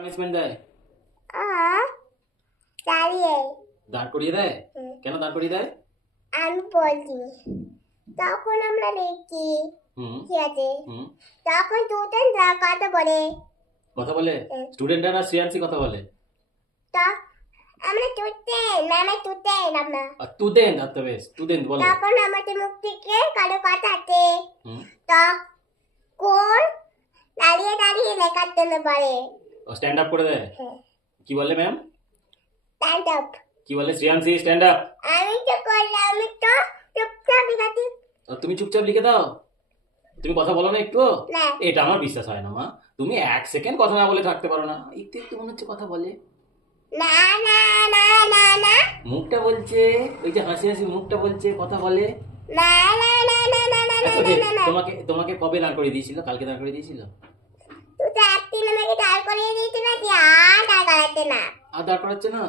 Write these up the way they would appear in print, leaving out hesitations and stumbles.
Punishment দেয়? দাঁড়িয়ে দাঁড় করিয়ে দেয়? কেন দাঁড় করিয়ে দেয়? আমি বলছি তখন আমরা লিখি ঠিক আছে তখন স্টুডেন্টরা কথা বলে স্টুডেন্টরা না শ্রেয়াংশী কথা বলে? আমরা স্টুডেন্ট আমরা স্টুডেন্ট আচ্ছা বেশ স্টুডেন্ট বলো। তখন আমাদের মুখ থেকে কালো কথা আছে তখন দাঁড়িয়ে দাঁড়িয়ে লেখার জন্য বলে। স্ট্যান্ড আপ করে দেয়? কি বলে ম্যাম? Stand up. কি বলে শ্রেয়াংশী স্ট্যান্ড আপ? আমি তো করলাম, আমি তো চুপচাপ লিখাচ্ছি। তুমি চুপচাপ লিখে দাও? তুমি কথা বলো না একটু? না এটা আমার বিশ্বাস হয় না মা, তুমি এক সেকেন্ড কথা না বলে থাকতে পারো না, একটু একটু মনে হচ্ছে কথা বলে। না না না না না মুখটা বলছে, ওই যে হাসি হাসি মুখটা বলছে কথা বলে। না না না না না না না তোমাকে তোমাকে কবে দাঁড় করিয়ে দিয়েছিল? কালকে দাঁড় করিয়ে দিয়েছিল? তুই তো একদিন আমাকে দাঁড় করিয়ে দিয়েছিল কি আর দাঁড় করাতে না? আর দাঁড় করাচ্ছে না?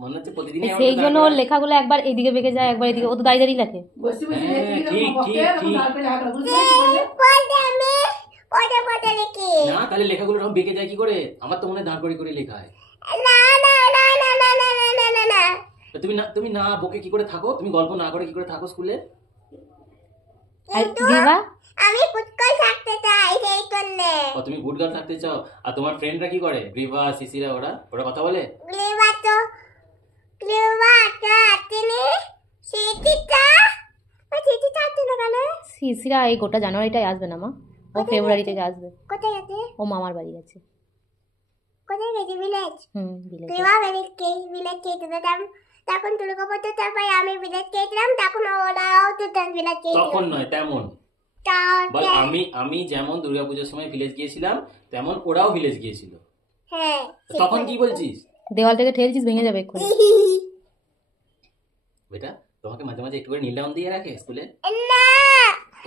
মনে হচ্ছে প্রতিদিনই সেই জন্য ওর লেখাগুলো একবার এইদিকে বেঁকে যায় একবার এদিকে, ও তো দাঁড়িয়ে দাঁড়িয়ে লেখে। ঠিক ঠিক ঠিক না, তাহলে লেখাগুলো এরকম বেঁকে যায় কি করে? আমার তো মনে হয় দাঁড় করিয়ে করিয়ে লেখা হয়। না না না না না না না না না তুমি না বকে কি করে থাকো? তুমি গল্প না করে কি করে থাকো স্কুলে? আমি কুটকল থাকতে চাই সেই জন্য। তুমি গুড গার্ল থাকতে চাও? আর তোমার ফ্রেন্ডরা কি করে? গ্রীভা শিশিরা ওরা কথা বলে? গ্রীভা তো তিনি শিশিরা আসছে না কেন? শিশিরা এই গোটা জানুয়ারিটাই আসবে না মা, ও ফেব্রুয়ারি থেকে আসবে। কোথায় আছে? ও মামার বাড়ি আছে। কোথায় গেছে? ভিলেজ? ভিলেজ। গ্রীভা ভিলেজ খেয়েছিলাম তখন দুর্গাপুজো, তারপরে আমি ভিলেজ খেয়েছিলাম তখন ওরাও তো ভিলেজ খেয়েছিল। তখন নয় তেমন বল, আমি যেমন দুর্গাপূজার সময় ভিলেজ গিয়েছিলাম তেমন ওরাও ভিলেজ গিয়েছিল। হ্যাঁ তখন কি বলছিস? দেওয়াল থেকে ঠেলছিস, ভেঙে যাবে এক্ষুনি। বেটা তোমাকে মাঝে মাঝে একটু করে নীল ডাউন দিয়ে রাখে স্কুলে? না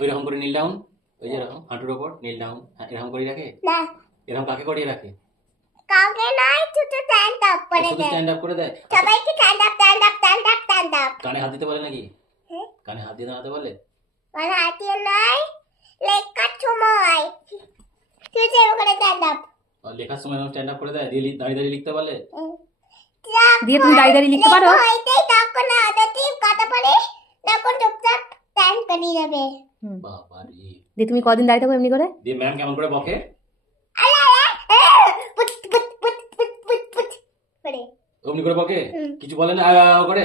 ওই রকম করে নীল ডাউন, ওই যে এরকম হাঁটুর ওপর নীল ডাউন এরকম করে রাখে না? এরকম কাকে করিয়ে রাখে? কাউকে নয়, শুধু স্ট্যান্ড আপ করে দেয়। স্ট্যান্ড আপ করে দেয় সবাইকে stand up stand up stand up stand up. কানে হাত দিতে বলে নাকি? কানে হাত দিয়ে দাঁড়াতে বলে? মানে হাতিয়ে নয়, লেখার সময় শুধু ওখানে স্ট্যান্ড আপ। লেখার সময় স্ট্যান্ড আপ করে দেয়, দাঁড়িয়ে দাঁড়িয়ে লিখতে বলে? দিয়ে তুমি দাঁড়িয়ে দাঁড়িয়ে লিখতে পারো? তখন আদতে কথা বলে তখন চুপচাপ স্ট্যান্ড করে যাবে। বাবা রে, দিয়ে তুমি কদিন দাঁড়িয়ে থাকো এমনি করে? দিয়ে ম্যাম কেমন করে বকে? অমনি করে বকে? কিছু বলে না করে?